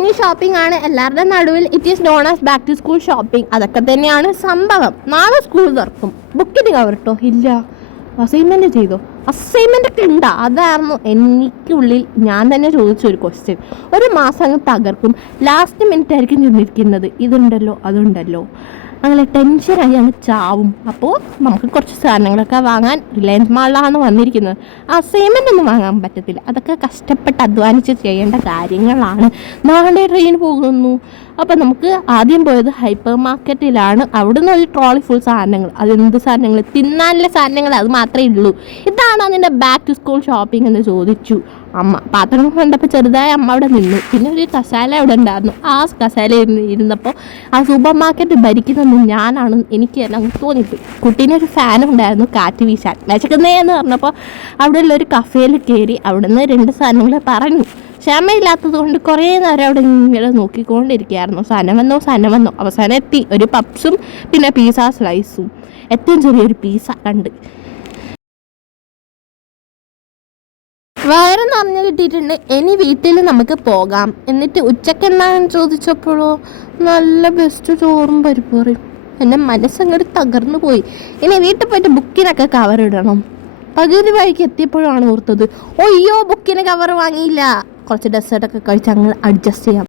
കുഞ്ഞു ഷോപ്പിംഗ് ആണ് എല്ലാവരുടെ നടുവിൽ. It is none as back to school shopping. അതൊക്കെ തന്നെയാണ് സംഭവം. നാളെ സ്കൂൾ തുറക്കും. ബുക്കിന് കവറിട്ടോ? ഇല്ല. അസൈൻമെൻറ്റ് ചെയ്തോ? അസൈൻമെൻ്റ് ഒക്കെ ഉണ്ടാ? അതായിരുന്നു എനിക്കുള്ളിൽ ഞാൻ തന്നെ ചോദിച്ചൊരു ക്വസ്റ്റ്യൻ. ഒരു മാസം അങ്ങ് തകർക്കും. ലാസ്റ്റ് മിനിറ്റ് ആയിരിക്കും ചെന്നിരിക്കുന്നത്. ഇതുണ്ടല്ലോ അതുണ്ടല്ലോ, അങ്ങനെ ടെൻഷനായി അങ്ങ് ചാവും. അപ്പോൾ നമുക്ക് കുറച്ച് സാധനങ്ങളൊക്കെ വാങ്ങാൻ റിലയൻസ് മാളിലാണ് വന്നിരിക്കുന്നത്. അസൈൻമെൻ്റ് ഒന്നും വാങ്ങാൻ പറ്റത്തില്ല. അതൊക്കെ കഷ്ടപ്പെട്ട് അധ്വാനിച്ച് ചെയ്യേണ്ട കാര്യങ്ങളാണ്. നാളെ ട്രെയിൻ പോകുന്നു. അപ്പോൾ നമുക്ക് ആദ്യം പോയത് ഹൈപ്പർ മാർക്കറ്റിലാണ്. അവിടുന്ന് ഒരു ട്രോളി ഫുൾ സാധനങ്ങൾ. അതെന്ത് സാധനങ്ങൾ? തിന്നാനുള്ള സാധനങ്ങൾ, അത് മാത്രമേ ഉള്ളൂ. ഇതാണ് അതിൻ്റെ ബാക്ക് ടു സ്കൂൾ ഷോപ്പിംഗ് എന്ന് ചോദിച്ചു അമ്മ. പാത്രം കണ്ടപ്പോൾ ചെറുതായ അമ്മ അവിടെ നിന്നു. പിന്നെ ഒരു കസാല അവിടെ ഉണ്ടായിരുന്നു. ആ കസാല ഇരുന്നപ്പോൾ ആ സൂപ്പർ മാർക്കറ്റ് ഭരിക്കുന്നത് ഞാനാണ് എനിക്ക് തന്നെ തോന്നിപ്പോയി. കുട്ടീനൊരു ഫാനും ഉണ്ടായിരുന്നു കാറ്റ് വീശാൻ. വിശക്കുന്നേന്ന് പറഞ്ഞപ്പോൾ അവിടെയുള്ള ഒരു കഫേയിൽ കയറി. അവിടെ നിന്ന് 2 സാധനങ്ങൾ പറഞ്ഞു. ക്ഷമയില്ലാത്തത് കൊണ്ട് കുറേ നേരം അവിടെ ഇങ്ങനെ നോക്കിക്കൊണ്ടിരിക്കുകയായിരുന്നു. സാധനം വന്നോ. അവസാനം എത്തി. ഒരു പപ്സും പിന്നെ പീസ സ്ലൈസും. ഏറ്റവും ചെറിയൊരു പീസ കണ്ട് വയറ് നിറഞ്ഞു കിട്ടിയിട്ടുണ്ട്. ഇനി വീട്ടിൽ നമുക്ക് പോകാം. എന്നിട്ട് ഉച്ചക്ക് എന്താണെന്ന് ചോദിച്ചപ്പോഴോ നല്ല ബെസ്റ്റ് ചോറും പരിപ്പറിയും. എൻ്റെ മനസ്സങ്ങോട്ട് തകർന്നു പോയി. ഇനി വീട്ടിൽ പോയിട്ട് ബുക്കിനൊക്കെ കവർ ഇടണം. പകുതി വഴിക്ക് എത്തിയപ്പോഴാണ് ഓർത്തത്, അയ്യോ ബുക്കിന് കവർ വാങ്ങിയില്ല. കുറച്ച് ഡെസേർട്ടൊക്കെ കഴിച്ച് അങ്ങ് അഡ്ജസ്റ്റ് ചെയ്യാം.